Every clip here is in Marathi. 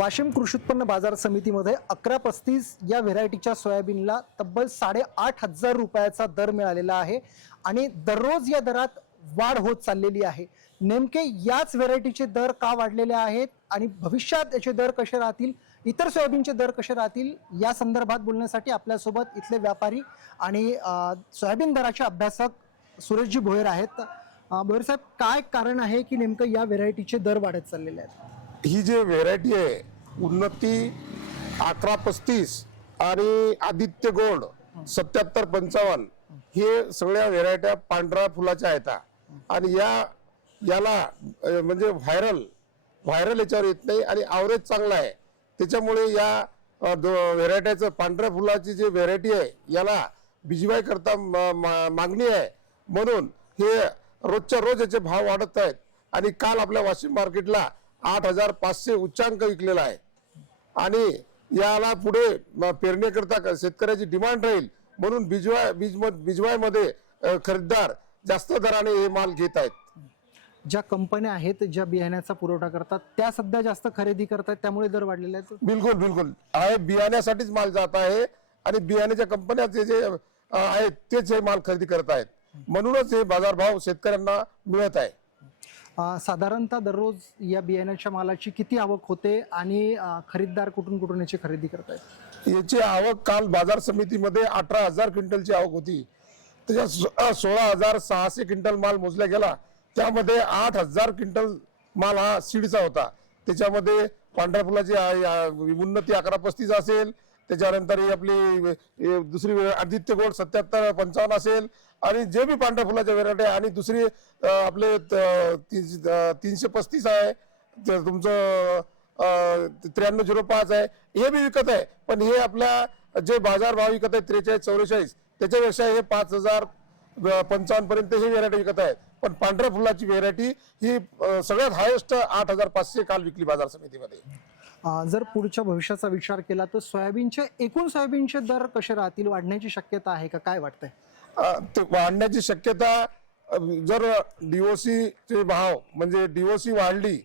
वाशिम कृषी उत्पन्न बाजार समितीमध्ये अकरा पस्तीस या व्हेरायटीच्या सोयाबीनला तब्बल साडेआठ हजार रुपयाचा दर मिळालेला आहे आणि दररोज या दरात वाढ होत चाललेली आहे. नेमके याच व्हेरायटीचे दर का वाढलेले आहेत आणि भविष्यात याचे दर कसे राहतील इतर सोयाबीनचे दर कसे राहतील या संदर्भात बोलण्यासाठी आपल्यासोबत इथले व्यापारी आणि सोयाबीन दराचे अभ्यासक सुरेशजी भोयर आहेत. भोयर साहेब काय कारण आहे की नेमकं या व्हेरायटीचे दर वाढत चाललेले आहेत? ही जी व्हेरायटी आहे उन्नती अकरा पस्तीस आणि आदित्य गोल्ड सत्याहत्तर पंचावन्न हे सगळ्या व्हेरायट्या पांढऱ्या फुलाच्या आहेत आणि या याला म्हणजे व्हायरल व्हायरल याच्यावर येत नाही आणि आवरेज चांगला आहे. त्याच्यामुळे या व्हेरायट्याचं पांढऱ्या फुलाची जी व्हेरायटी आहे याला बिजवाय करता म- मा- मागणी आहे. म्हणून हे रोजच्या रोज याचे भाव वाढत आहेत. आणि काल आपल्या वाशिम मार्केटला आठ हजार पाचशे उच्चांक विकलेला आहे. आणि याला पुढे पेरण्याकरता शेतकऱ्याची डिमांड राहील. म्हणून बिजवाय बीज बिजवायमध्ये खरेदीदार जास्त दराने हे माल घेत आहेत. ज्या कंपन्या आहेत ज्या बियाण्याचा पुरवठा करतात त्या सध्या जास्त खरेदी करतात त्यामुळे दर वाढलेले आहेत? बिलकुल बिलकुल. आहे बियाण्यासाठीच माल जात आहे आणि बियाण्याच्या कंपन्या जे जे आहेत तेच हे माल खरेदी करत आहेत. म्हणूनच हे बाजारभाव शेतकऱ्यांना मिळत आहे. साधारणतः दररोज या बियाण्याच्या मालाची किती आवक होते आणि खरेदीदार खरीददार कुठून कुठून याची खरेदी करत आहेत याची आवक काल बाजार समितीमध्ये अठरा हजार क्विंटलची आवक होती. त्याच्यात सोळा हजार सहाशे क्विंटल माल मोजला गेला. त्यामध्ये आठ हजार क्विंटल माल हा सीडचा होता. त्याच्यामध्ये पांढऱ्या फुलाची उन्नती अकरा पस्तीस असेल त्याच्यानंतर ही आपली दुसरी वे- आदित्य गोल्ड सत्याहत्तर पंचावन्न असेल. आणि जे बी पांढऱ्या फुलाच्या व्हेरायटी आणि दुसरी अ, आपले त- तीनशे अ, तीनशे पस्तीस आहे. ते तुमचं त्र्याण्णव झिरो पाच आहे. हे बी विकत आहे. पण हे आपल्या जे बाजार भाव विकत आहे त्रेचाळीस चौवेचाळीस त्याच्यापेक्षा हे पाच हजार पंचावन्न पर्यंत हे व्हेरायटी विकत आहे. पण पांढऱ्या फुलाची व्हेरायटी ही अ, सगळ्यात हायेस्ट आठ हजार पाचशे काल विकली बाजार समितीमध्ये. जर पुढच्या भविष्याचा विचार केला तर सोयाबीनचे एकूण सोयाबीनचे दर कसे राहतील? वाढण्याची शक्यता आहे का? काय वाटतंय? वाढण्याची शक्यता जर डीओसी चे भाव म्हणजे डीओसी वाढली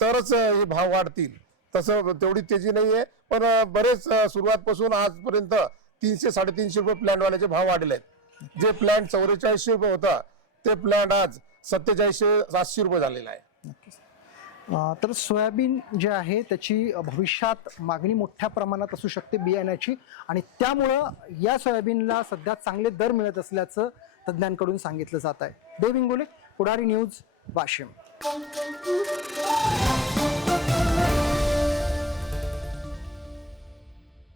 तरच हे भाव वाढतील. तसं तेवढी तेजी नाहीये पण अ, बरेच सुरुवातपासून आजपर्यंत तीनशे साडेतीनशे रुपये प्लॅन्टवाल्याचे भाव वाढले आहेत जे प्लॅन्ट चौवेचाळीसशे रुपये होता ते प्लॅन्ट आज सत्तेचाळीसशे सातशे रुपये झालेला आहे. तर सोयाबीन जे आहे त्याची भविष्यात मागणी मोठ्या प्रमाणात असू शकते बियाण्याची. आणि त्यामुळं या सोयाबीनला सध्या चांगले दर मिळत असल्याचं तज्ज्ञांकडून सांगितलं जात आहे. देविंगोले पुढारी न्यूज वाशिम.